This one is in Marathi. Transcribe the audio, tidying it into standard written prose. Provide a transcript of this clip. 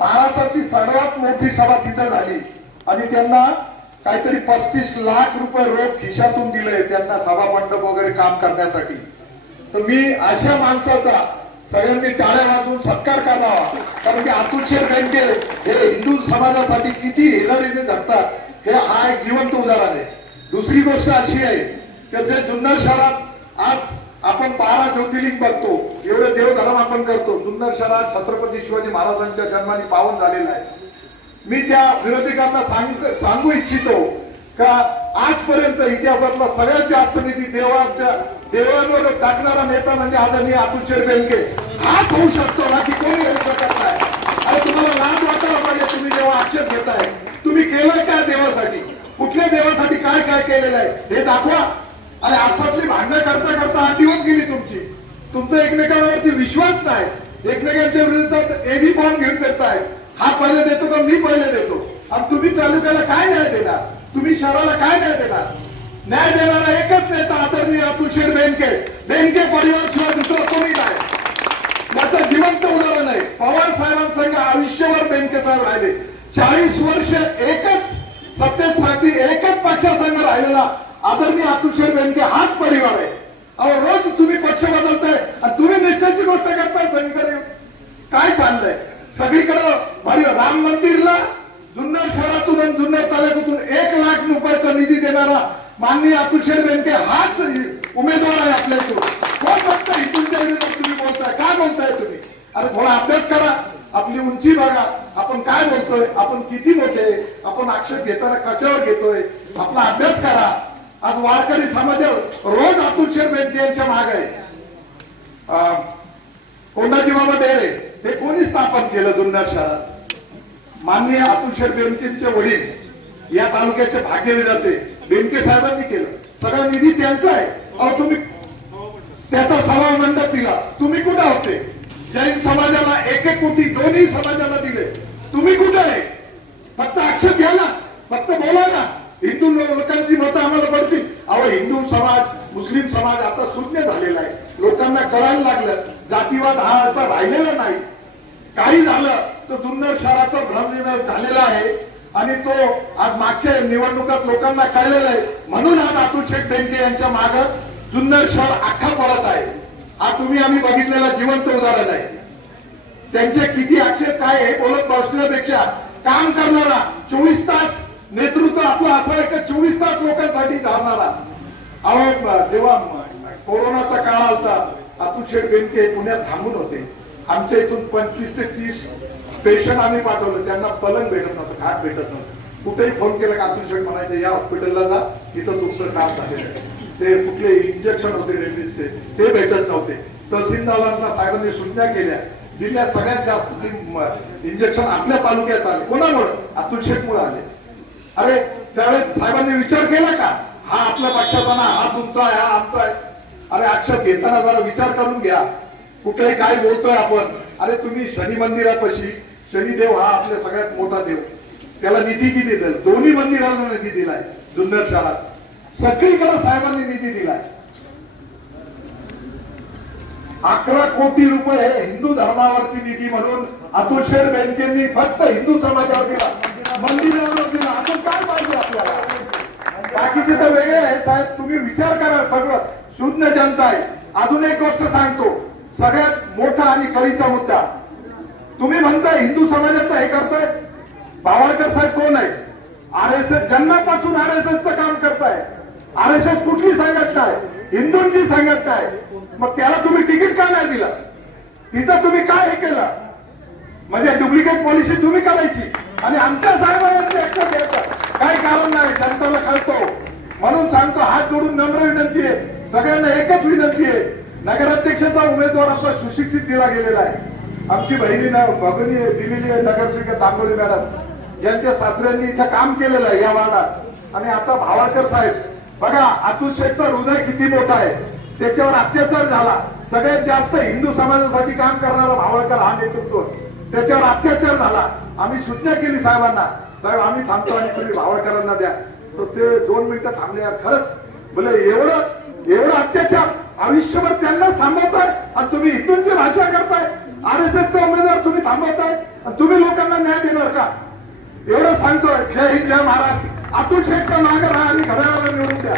महाराष्ट्राची सर्वात मोठी सभा तिथं झाली आणि त्यांना काहीतरी 35 लाख रुपये रोख खिशातून दिले त्यांना सभा मंडप वगैरे काम करण्यासाठी. तर मी अशा माणसाचा सगळ्यांनी टाळ्या वाजवून सत्कार करावा, कारण की अतुल शेठ बेनके हे हिंदू समाजासाठी किती हेरारीने झटतात हे हा एक जिवंत उदाहरण आहे. दुसरी गोष्ट अशी आहे की जे जुन्नर शहरात आज आपण 12 ज्योतिर्लिंग बघतो, एवढे देवधर्म आपण करतो. जुन्नर शहरात छत्रपती शिवाजी महाराजांच्या जन्माने पावन झालेला आहे. मी त्या विरोधकांना सांगू इच्छितो का आजपर्यंत इतिहासातला सगळ्यात जास्त निधी देवांवर टाकणारा नेता म्हणजे आदरणीय अतुल शेठ बेनके हाच होऊ शकतो, ना की कोणी होऊ शकत नाही. आणि तुम्हाला लाज वाटायला पाहिजे तुम्ही जेव्हा आक्षेप घेताय, तुम्ही केलंय काय देवासाठी, कुठल्या देवासाठी काय काय केलेलं आहे हे दाखवा. आणि आपसातली भांडणं करता करता आठ दिवस गेली तुमची. तुमचा एकमेकांवरती विश्वास नाही, एकमेकांच्या विरोधात एबी फॉर्म घेऊन फिरताय. हा पहिले देतो का मी पहिले देतो. आणि तुम्ही तालुक्याला काय न्याय देणार, तुम्ही शहराला काय न्याय देणार. न्याय देणारा एकच नेता आदरणीय अतुल शेठ बेनके. बेनके परिवार शिवाय दुसरा कोणी नाही. याचं जिवंत उदाहरण आहे. पवार साहेबांसंग आयुष्यभर बेनके साहेब राहिले. 40 वर्ष एकच सत्तेसाठी एकच पक्षासंग राहिलेला आदरणीय अतुल शेठ बेनके हाच परिवार आहे. अहो रोज तुम्ही पक्ष बदलताय आणि तुम्ही निष्ठेची गोष्ट करताय. सगळीकडे काय चाललंय, सगळीकडे भारी राम मंदिरला जुन्नर शहरातून आणि जुन्नर तालुक्यातून 1 लाख रुपयाचा निधी देणारा माननीय अतुल शेठ बेनके हाच उमेदवार आहे आपल्या इथून. कोण बघताय तुमच्या विरोधात तुम्ही बोलताय, काय बोलताय तुम्ही. अरे थोडा अभ्यास करा, आपली उंची बघा, आपण काय बोलतोय, आपण किती मोठे, आपण आक्षेप घेताना कशावर घेतोय, आपला अभ्यास करा. आज वारकरी समाज रोज अतुल शेठ बेनके यांच्या मागे आहे. कोंडाजी बाबा डेरे हे कोणी स्थापन केलं जुन्नर शहरात. माननीय अतुल शेठ बेनकेंचे वडील या तालुक्याचे भाग्यविधाते बेनके साहेबांनी केलं. सगळा निधी त्यांचा आहे. अहो तुम्ही त्याचा सभा मंडप दिला, तुम्ही कुठे होते. जैन समाजाला 1-1 कोटी दोन्ही समाजाला दिले, तुम्ही कुठे आहे. फक्त आक्षेप घ्या ना, फक्त बोला ना. हिंदू लोकांची मतं आम्हाला पडतील. अहो हिंदू समाज मुस्लिम समाज आता शून्य झालेला आहे. लोकांना कळायला लागलं जातीवाद हा आता राहिलेला नाही. काही झालं तर जुन्नर शहराचा भ्रमनिर्माण झालेला आहे आणि तो आज मागच्या निवडणुकात लोकांना कळलेला आहे. म्हणून आज अतुल शेठ बेनके यांच्या मागे जुन्नर शहर अख्खा पळत आहे. हा तुम्ही आम्ही बघितलेला जिवंत उदाहरण आहे. त्यांचे किती आक्षेप काय हे बोलत बसण्यापेक्षा काम करणारा 24 तास नेतृत्व आपलं असं आहे का 24 तास लोकांसाठी धावणारा. अहो जेव्हा कोरोनाचा काळ आलता अतुल शेठ बेनके पुण्यात थांबून होते. आमच्या इथून 25 ते 30 पेशंट आम्ही पाठवलं, त्यांना पलंग भेटत नव्हतं, खाट भेटत नव्हतं. कुठेही फोन केला का अतुल शेठ म्हणायचे या हॉस्पिटलला जा, तिथं तुमचं काम झालेलं आहे. ते कुठले इंजेक्शन होते रेमडेसिवीर ते भेटत नव्हते. तहसीलदारांना साहेबांनी सूचना केल्या, जिल्ह्यात सगळ्यात जास्त इंजेक्शन आपल्या तालुक्यात आले. कोणामुळे, अतुल शेठमुळे आले. अरे त्यावेळेस साहेबांनी विचार केला का हा आपल्या पक्षाचा ना, हा तुमचा आहे, हा आमचा आहे. अरे आक्षेप घेताना जरा विचार करून घ्या, कुठेही काय बोलतोय आपण. अरे तुम्ही शनी मंदिरापाशी, शनिदेव हा आपल्या सगळ्यात मोठा देव, त्याला निधी किती दिला, दोन्ही मंदिरांना निधी दिलाय. जुन्नर शहरात सगळीकडे साहेबांनी निधी दिलाय. 11 कोटी रुपये हे हिंदू धर्मावरती निधी म्हणून अतुल शेठ बेनकेंनी फक्त हिंदू समाजावर दिला, मंदिरावर दिला. अजून काय पाहिजे आपल्याला. बाकीचे तर वेगळे आहे साहेब, तुम्ही विचार करा. सगळं शून्य जनता आहे. अजून एक गोष्ट सांगतो, सगळ्यात मोठा आणि कळीचा मुद्दा. तुम्ही म्हणताय हिंदू समाजाचा हे करताय. भावाळकर साहेब कोण आहे. RSS जन्मापासून RSSचं काम करताय. RSS कुठली संघटना आहे, हिंदूंची संघटना आहे. मग त्याला तुम्ही तिकीट का नाही दिलं, तिथं तुम्ही काय हे केलं. म्हणजे डुप्लिकेट पॉलिसी तुम्ही करायची आणि आमच्या साहेबांवरती ऍक्शन घ्यायचं काही कारण नाही. जनताला कळतो म्हणून सांगतो. हात जोडून नम्र विनंती आहे सगळ्यांना, एकच विनंती आहे. नगराध्यक्षाचा उमेदवार आपला सुशिक्षित दिला गेलेला आहे. आमची बहिणीनं भगिनी दिलेली आहे नगरसेविका तांबोळी मॅडम, ज्यांच्या सासऱ्यांनी इथं काम केलेलं आहे या वार्डात. आणि आता भावाळकर साहेब बघा, अतुल शेठचं हृदय किती मोठं आहे. त्याच्यावर अत्याचार झाला. सगळ्यात जास्त हिंदू समाजासाठी काम करणारा भावाळकर हा नेतृत्व, त्याच्यावर अत्याचार झाला. आम्ही सूचना केली साहेबांना, साहेब आम्ही थांबतो आणि तुम्ही भावाळकरांना द्या. तर ते 2 मिनिटं थांबले. यार खरंच बोले एवढं अत्याचार आयुष्यभर त्यांना थांबवताय आणि तुम्ही हिंदूंची भाषा करताय. RSSचा उमेदवार तुम्ही थांबवताय आणि तुम्ही लोकांना न्याय देणार का? एवढं सांगतोय. जय हिंद, जय महाराष्ट्र. अतुल शेठच्या मागे राहा आणि घड्याळाला निवडून द्या.